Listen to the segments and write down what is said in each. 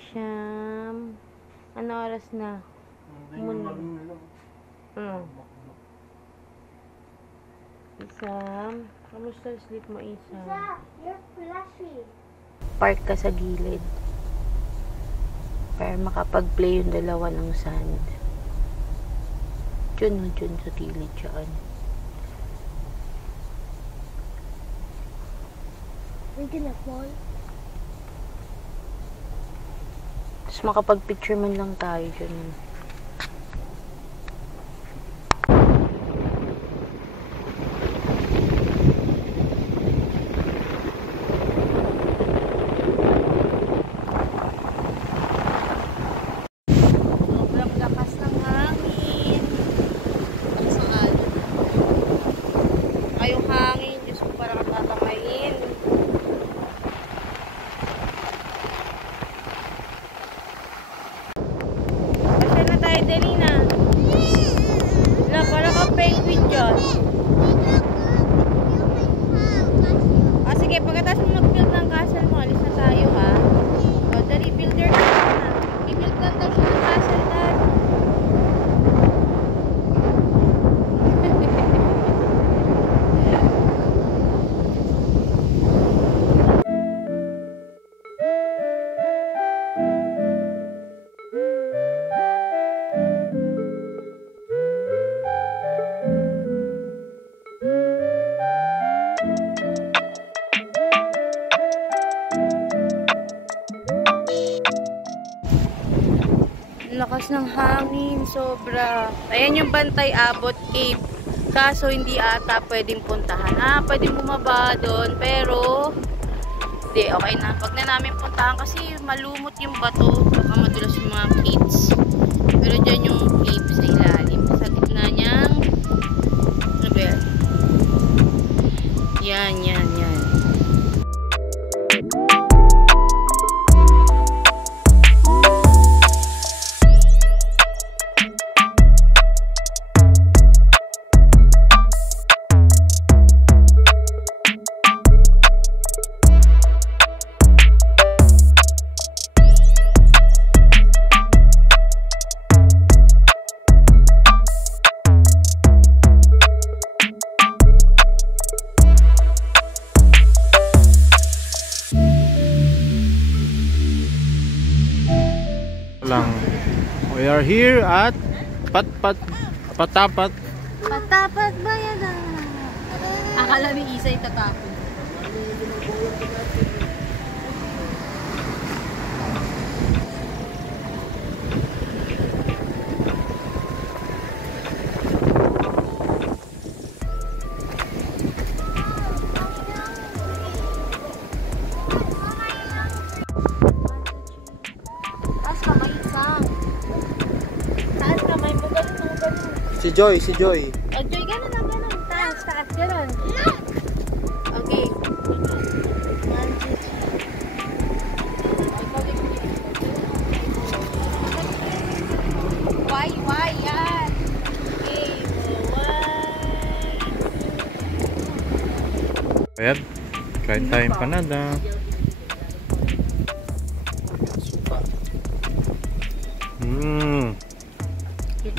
Isham. Ano oras na? Muna. Isam. Kamusta sleep mo, Isam? You're flashy. Park ka sa gilid. Para makapag-play yung dalawa ng sand. Diyan sa gilid dyan. We're gonna fall. Tapos makapag-picture man lang tayo dyan. Sobrang lakas ng hangin. Saan? Ayong hangin. Diyos ko, parang tatamayin. Pasya na tayo, Delina. Wala, parang kang penguin dyan. Sige, pagkatapos mo mag-build ng castle mo, alis na tayo, ha? O, dali, builder ka na. I-build lang daw siya ng castle, dad. Lakas ng hangin, sobra. Ayan yung Bantay Abot Cave. Kaso hindi ata pwedeng puntahan. Pwedeng bumaba doon, pero hindi, okay na. Pag na namin puntahan kasi malumot yung bato. Baka madulas yung mga kids. Pero dyan yung cave sa ilalim. Sa gitna niyang ano ba yan? Yan. We are here at Patapat. Patapat ba yan? Akala ni Isa itatapon. Si Joy. Joy, gano'n lang, gano'n. Taas, gano'n. Okay. Why, yan. Okay, why. Ayan, kain tayong panada.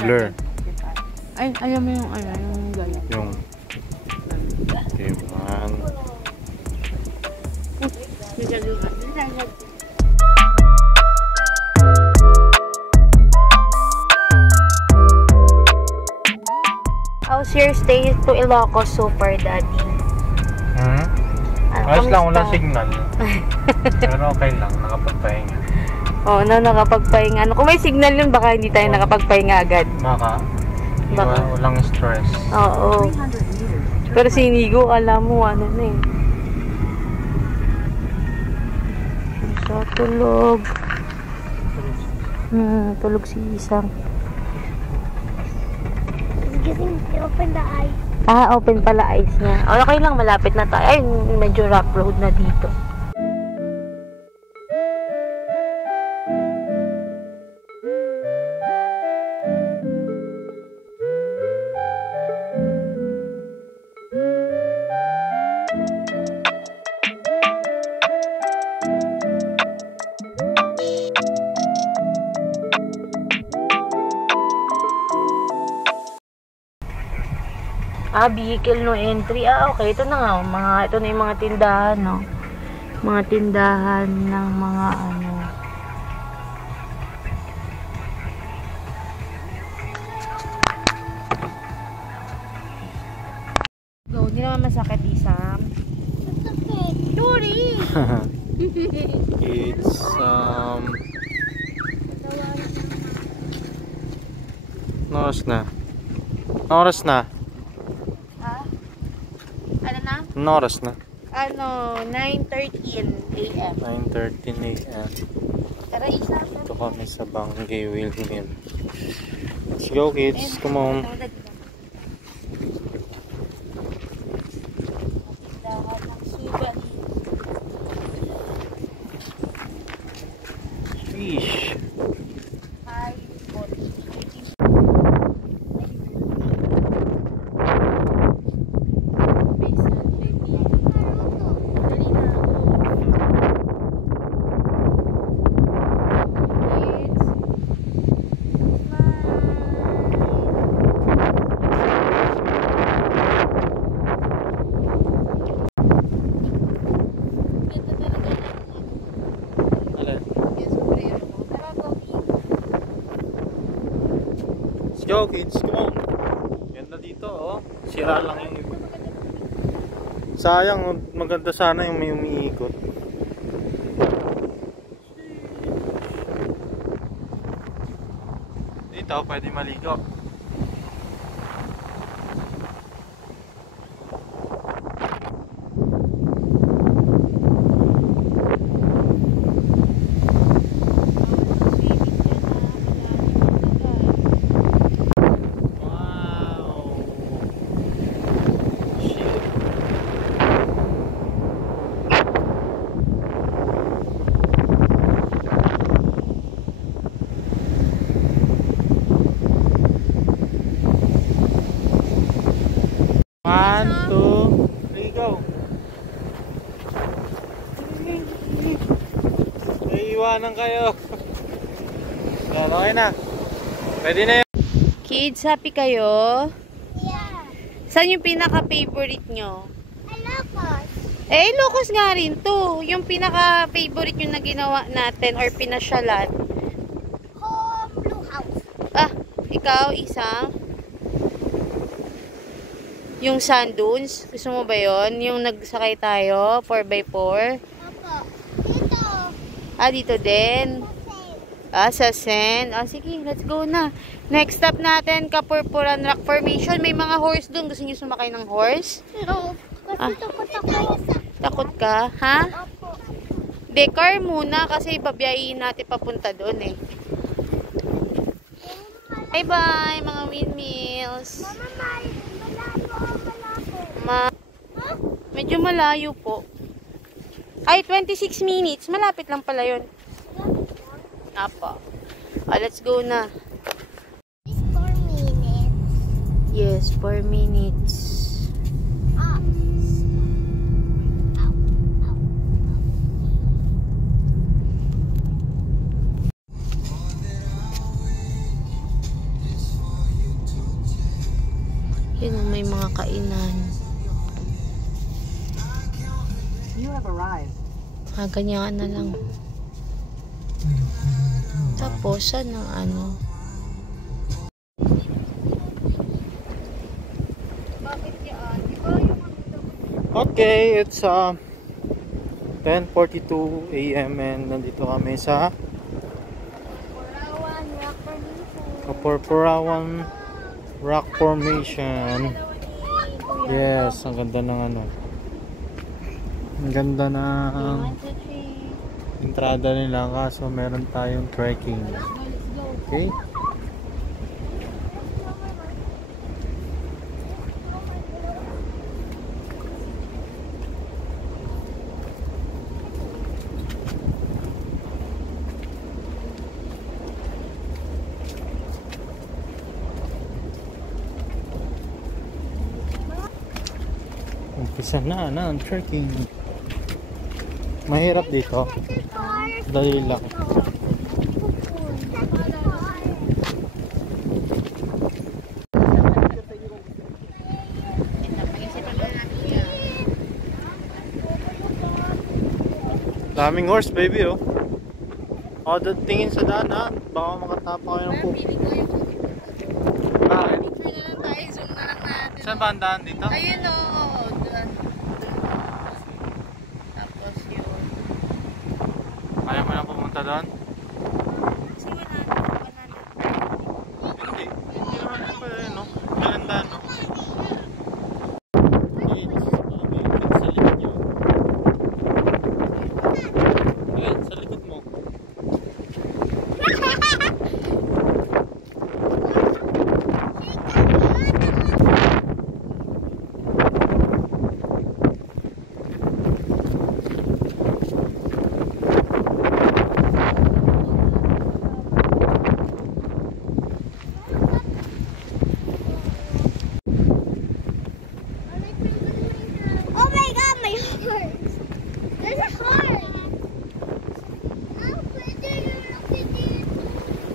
Blur. Ay, ayaw mo yung gaya. Yung timan. How's your stay to Ilocos so far, Daddy? Ayos lang, walang signal. Pero okay lang, nakapagpahinga. Oo, nakapagpahinga. Kung may signal yun, baka hindi tayo nakapagpahinga agad. Baka. Walang stress. Oo. Pero si Inigo, alam mo, ano na eh. Isa tulog. Tulog si Isang. Open the eyes. Open pala eyes niya. Okay lang, malapit na tayo. Ay, medyo rough road na dito. Vehicle no entry. Okay. Ito na nga. Ito na yung mga tindahan, no? Mga tindahan ng mga ano. Go. Hindi naman masakit, Isam. Sorry! It's oras na. Oras na. Ha? Ano na? Oras na. 9:13 a.m. 9:13 a.m. Tara, Isam. Dito kami sa Bangkay Wheelmill. Let's go, kids. Come on. Fish. Let's go, kids. Come on. Ganda dito, oh. Sira lang yung iba. Sayang, maganda sana yung may umiikot. Dito, pwede maligo. Iwanan kayo. Okay na. Pwede na yun. Kids, happy kayo? Yeah. Saan yung pinaka-favorite nyo? Ilocos. Ilocos nga rin to. Yung pinaka-favorite nyo na ginawa natin or pinasyalan. Home Blue House. Ikaw, Isam? Yung sand dunes? Gusto mo ba yun? Yung nagsakay tayo, 4x4? Opo. Dito. Dito din. Sa sand. Sige, let's go na. Next stop natin, Kapurpuran Rock Formation. May mga horse doon. Gusto niyo sumakay ng horse? No. Kasi takot ako. Takot ka? Ha? Opo. Car muna kasi babiyahin natin papunta doon eh. Bye-bye, mga windmills. Mama, malayo o malapit? Medyo malayo po. 26 minutes. Malapit lang pala yun. Apa. Let's go na. 4 minutes. Yes, 4 minutes. Yun, may mga kainan. You have arrived. Ganyan na lang. Tapos, saan ang ano? Okay, it's 10:42 a.m. and nandito kami sa Kapurpuran Rock Formation. Yes, ang ganda ng ano. Ang ganda ng entrada nila, kaso meron tayong trekking. Okay? Umpisa na ang trekking. Mahirap dito. Dali lang. Daming horse, baby, oh. O, tingin sa daan, ha? Baka makatapa kayo ng poop. Pili ko yung Bakit? picture na lang tayo. Zoom na lang natin. Saan ba ang daan dito? Ayun o. Tapos yun. Ayaw mo na pumunta doon? Kasi wala na. Hindi. Hindi naman pa yun, no? Maganda, no? Sa likod nyo. Ayun, sa likod mo. Oh my God, my horse! There's a horse! Oh, pwede yun, pwede.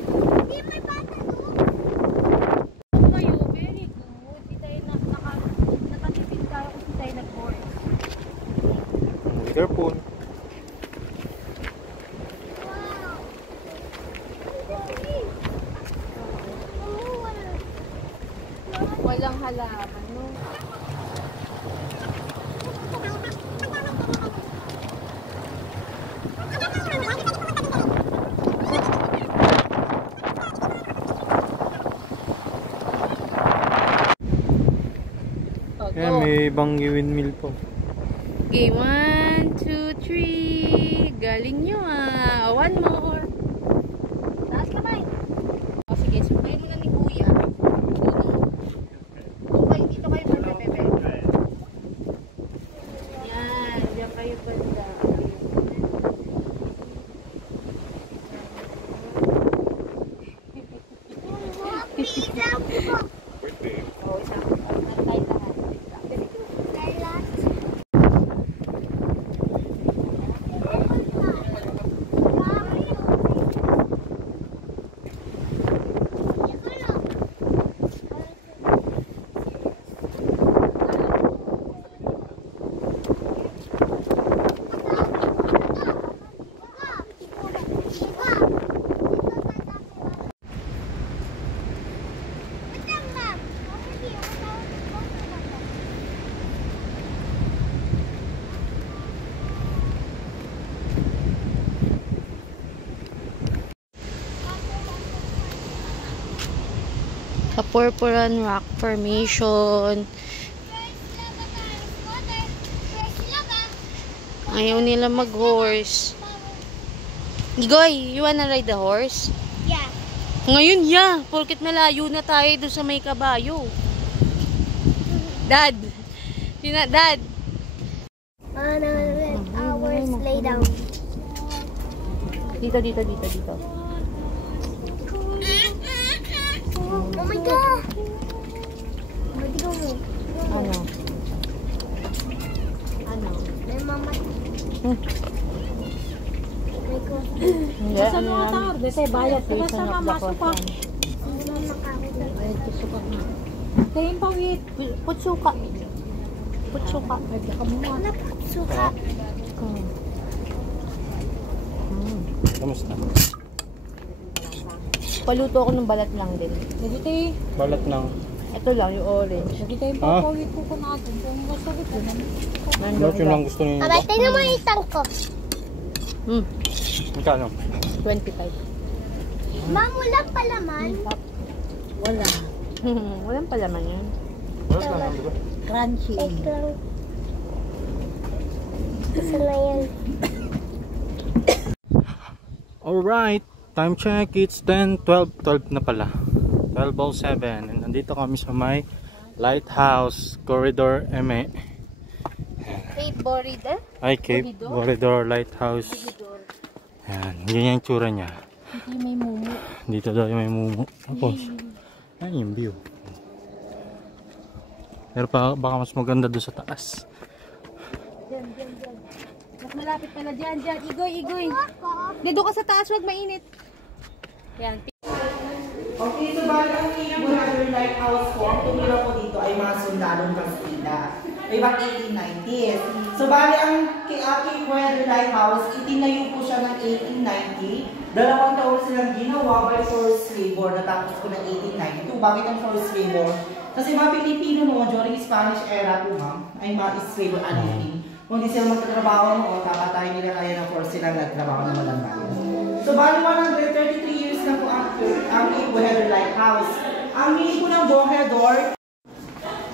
Hindi, may bata doon. Kayo, very good. Di tayo nakatipid tayo kung tayo nag-horse. Be careful. Wow! Walang halaman, no? Yan, may banggi windmill po. Okay, 1, 2, 3. Galing nyo ah. One more. Taas kamay. O sige, sumayin mo na ni Kuya. Okay, dito kayo sa bebe. Yan, diyan kayo banda. O, isang tayo lahat. Kapurpuran Rock Formation. Ayaw nila mag-horse. Igoy, you wanna ride the horse? Yeah. Ngayon, yeah. Porket malayo na tayo doon sa may kabayo. Dad. Dad. Hours lay down. Dito. Oh my God! Pwede ko mo. Ano? May mama. May ko. Hindi, ano yan? Dito bayad ka sa mamasok pa. May mama ka ako. Bayad ko suka na. Kayin pa wait. Putsuka. Putsuka. Wala po suka. Kamusta? Paluto ako ng balat lang din. Dito eh. Balat lang. Ito lang, yung orange. Dito yung papawit ko natin. Kung masakit yun. Balat yun lang gusto niyo. Abay, tingnan mo yung isang ko. Magkano? 25. Ma'am, wala palaman. Wala. Walang palaman yun. Balat lang, di ba? Crunchy. Wait lang. Isa na yan. Alright, time check, it's 10:12 na pala. 12:07 and nandito kami sa may Lighthouse Corridor ME. Cape Borida? Ay, Cape Corridor Lighthouse. Ayan, ganyan yung tsura niya. Dito yung may mumu. Dito daw yung may mumu. Tapos, ayan yung view. Pero baka mas maganda doon sa taas. Diyan. Mas malapit pala dyan. Igoy. Dito ka sa taas, wag mainit. Yan. Okay, so bali ang Corridor Lighthouse po, ang tumira po dito ay mga sundalong Kastila. Way back 1890s. So, bali, ang Cape Weather Lighthouse, itinayo po siya ng 1890. Dalawang taon silang ginawa by forced labor, natapos ko ng 1892. Bakit ang forced labor? Kasi mga Pilipino noon, during Spanish era po, ma'am, ay mga slave alien. Kung di sila magtatrabaho noon, kapatay nila kaya na force silang nagtrabaho ng walang bayan. So, bali 133 years na po ang Cape Weather Lighthouse. Ang meaning po ng Bojador,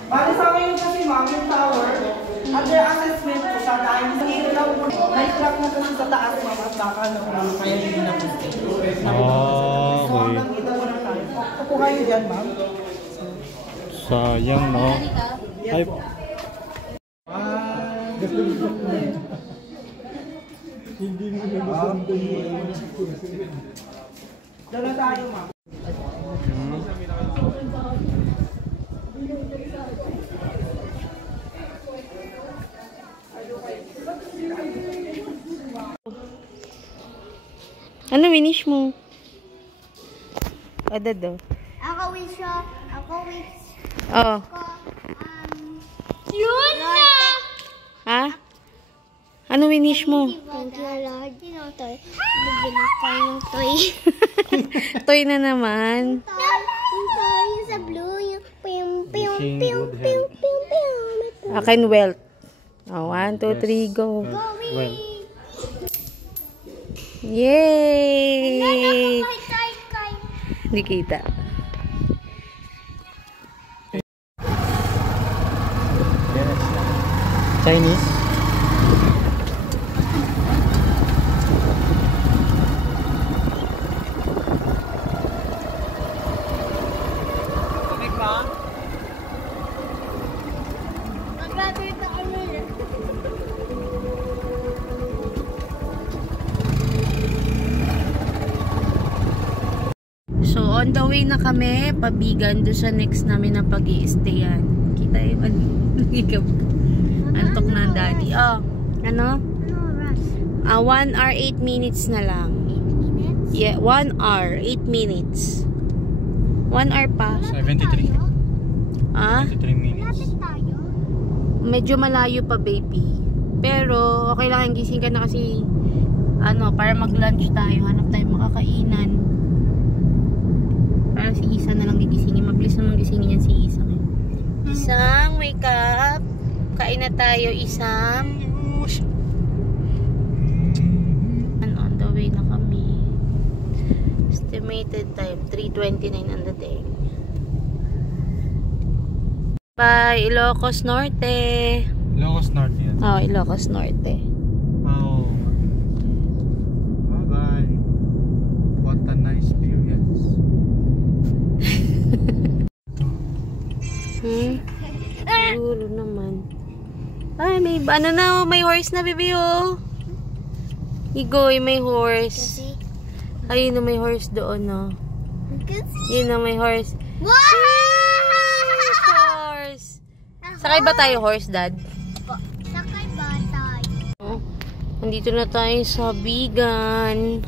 bali sa ngayon kasi ma'am, yung tower, under assessment po siya dahil dito lang po, may crack na kasi sa taas ma'am at baka na po kaya hindi na po stay. So, hanggang dito po na tayo. Opo kayo dyan ma'am. Sayang, no? Ay, Hindi mo na doon na tayo ma'am. Ano finish mo? Ada daw. Ako wish Oh. yun na! Ha? Ano finish mo? Thank you, Lord. Toy. Bibili tayo ng toy. Toy na naman. Yung toy, yung sa blue, yung piyong, piyong, Wishing piyong, good piyong, piyong, piyong. Akin wealth. Oh, 1, 2, 3, go. well. Yay! Hindi kita. Chinese? So, on the way na kami, pabigan doon sa next namin na pag-i-stayan. Kita yung antok na ang daddy. Oh, ano? 1 hour 8 minutes na lang. 8 minutes? Yeah, 1 hour 8 minutes. 1 hour pa. 73. Ah? 73 minutes. Lapit tayo. Medyo malayo pa, baby. Pero, okay lang, gising ka na kasi, para mag-lunch tayo. Hanap tayo makakainan. Para si Isa na lang gigisingin. Mabilis namang gisingin yan si Isa. Isang, wake up. Kain na tayo, Isang. On the way na kami. Estimated time, 3:29 on the day. Bye, Ilocos Norte. Ilocos Norte yan. Oh, Ilocos Norte. Oh. Bye-bye. What a nice experience. Siguro naman. Ay, may horse na, baby, oh. Igoy, may horse. Kasi, Ayun, may horse doon, no. Yun, may horse. wow! Horse! Sakay ba tayo horse, Dad? Sakay ba tayo? Oh, nandito na tayo sa Bigan.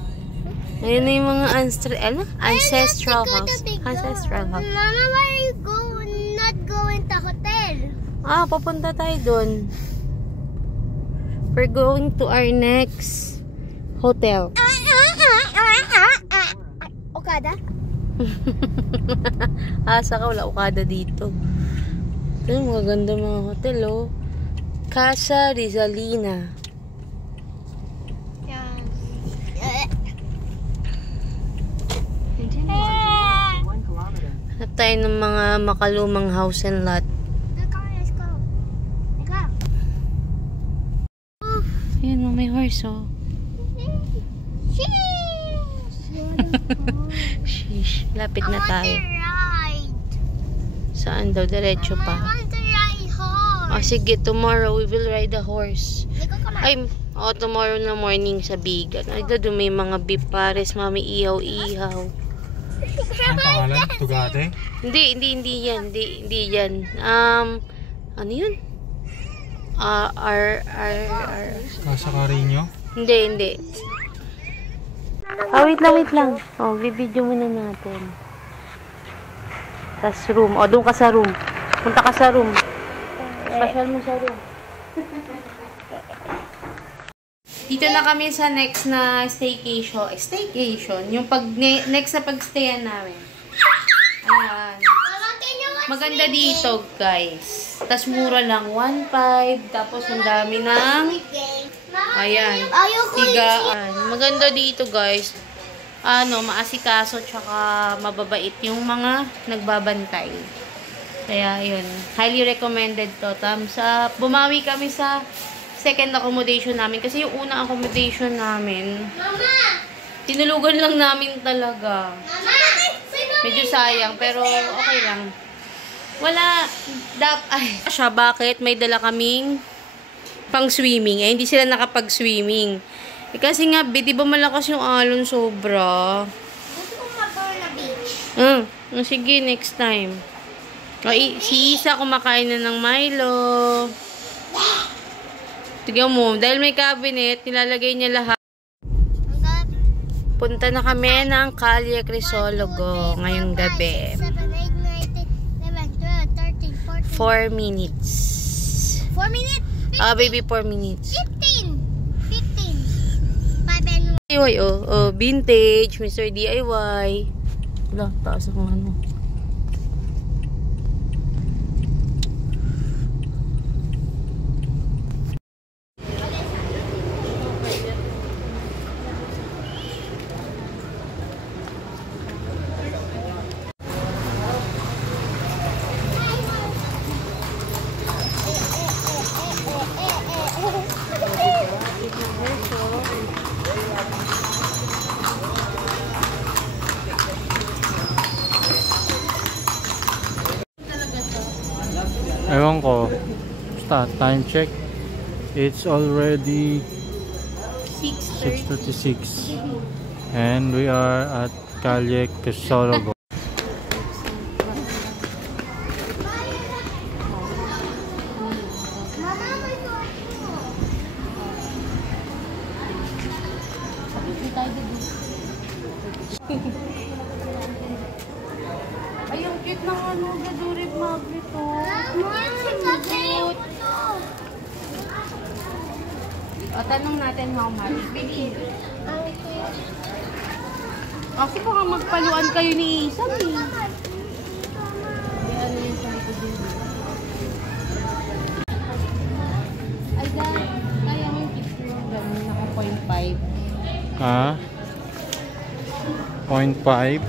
Ayun na yung mga ancestral house. Ancestral house. Mama, where are you going? Not going to hotel. Ah, papunta tayo doon. We're going to our next hotel. Okada? Saka wala ukada dito. Ito yung maganda mga hotel, oh. Casa Rizalina. Continue on 1 kilometer. At tayo ng mga makalumang house and lot. Let's go. Ayun, may horse, oh. Sheesh, lapit na tayo. Saan daw? Diretso pa. Sige, tomorrow we will ride the horse. Tomorrow na morning sa Bigan. Ay, doon may mga beef pares, mami, ihaw-ihaw. Ang pangalan? Tugate? Hindi yan. Ano yun? Casa Carino? Hindi. Wait lang. Bibidyo muna natin. Sa room. Doon ka sa room. Punta ka sa room. Special mo sa room. Dito na kami sa next na staycation. Staycation? Yung next na pagstayan namin. Ayan. Mama, can you watch Maganda dito, guys. Tapos mura lang, 1.5. Tapos ang dami ng... Mama, Ayan. ayoko Higaan. Maganda dito, guys. Maasikaso tsaka mababait yung mga nagbabantay. Kaya, yun. Highly recommended to. Thumbs up. Bumawi kami sa second accommodation namin. Kasi yung unang accommodation namin, Mama! tinulugan lang namin talaga. Mama! Medyo sayang, pero okay lang. Wala. Siya, bakit? May dala kaming pang swimming. Hindi sila nakapag-swimming. Kasi nga, di ba malakas yung alon sobra? Gusto ko mag-go na beach. Sige, next time. Si Isa kumakain na ng Milo. Tignan mo, dahil may cabinet, nilalagay niya lahat. Punta na kami ng Calle Crisologo ngayong gabi. 7, 8, 9, 10, 11, 12, 13, 14. 4 minutes. 4 minutes? Baby, 4 minutes. 15. 15. 5 and 1. DIY, vintage, Mr. DIY. Wala, taas ako ano. Ewan ko. Basta, time check. It's already 6:36. And we are at Calle Crisologo. Ay, yung cute ng Gadurib Magnet, tanong natin how much. Baby. Kasi baka magpaluan kayo ni Isan eh. Ano yung sa likod din? Ay, kaya mo yung picture ganun, naka 0.5. Ha? 0.5?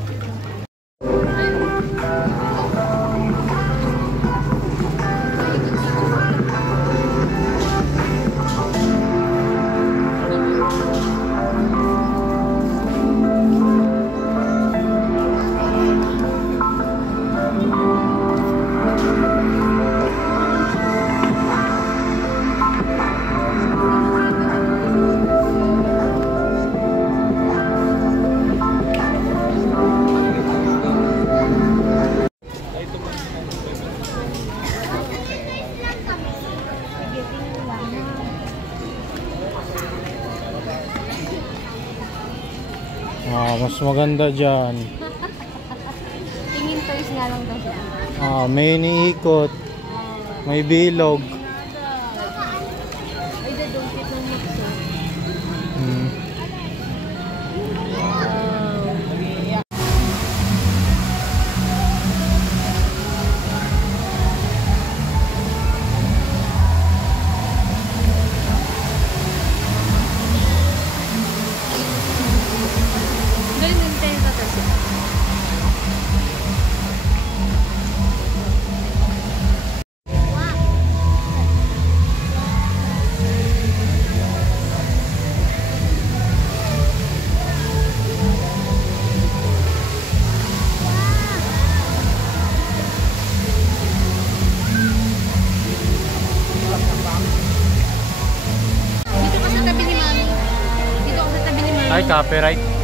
Mas maganda dyan. Tingin toys nga lang daw siya. May iniikot. May bilog. Ay, dadungkit ng mukso. Ay, copyright.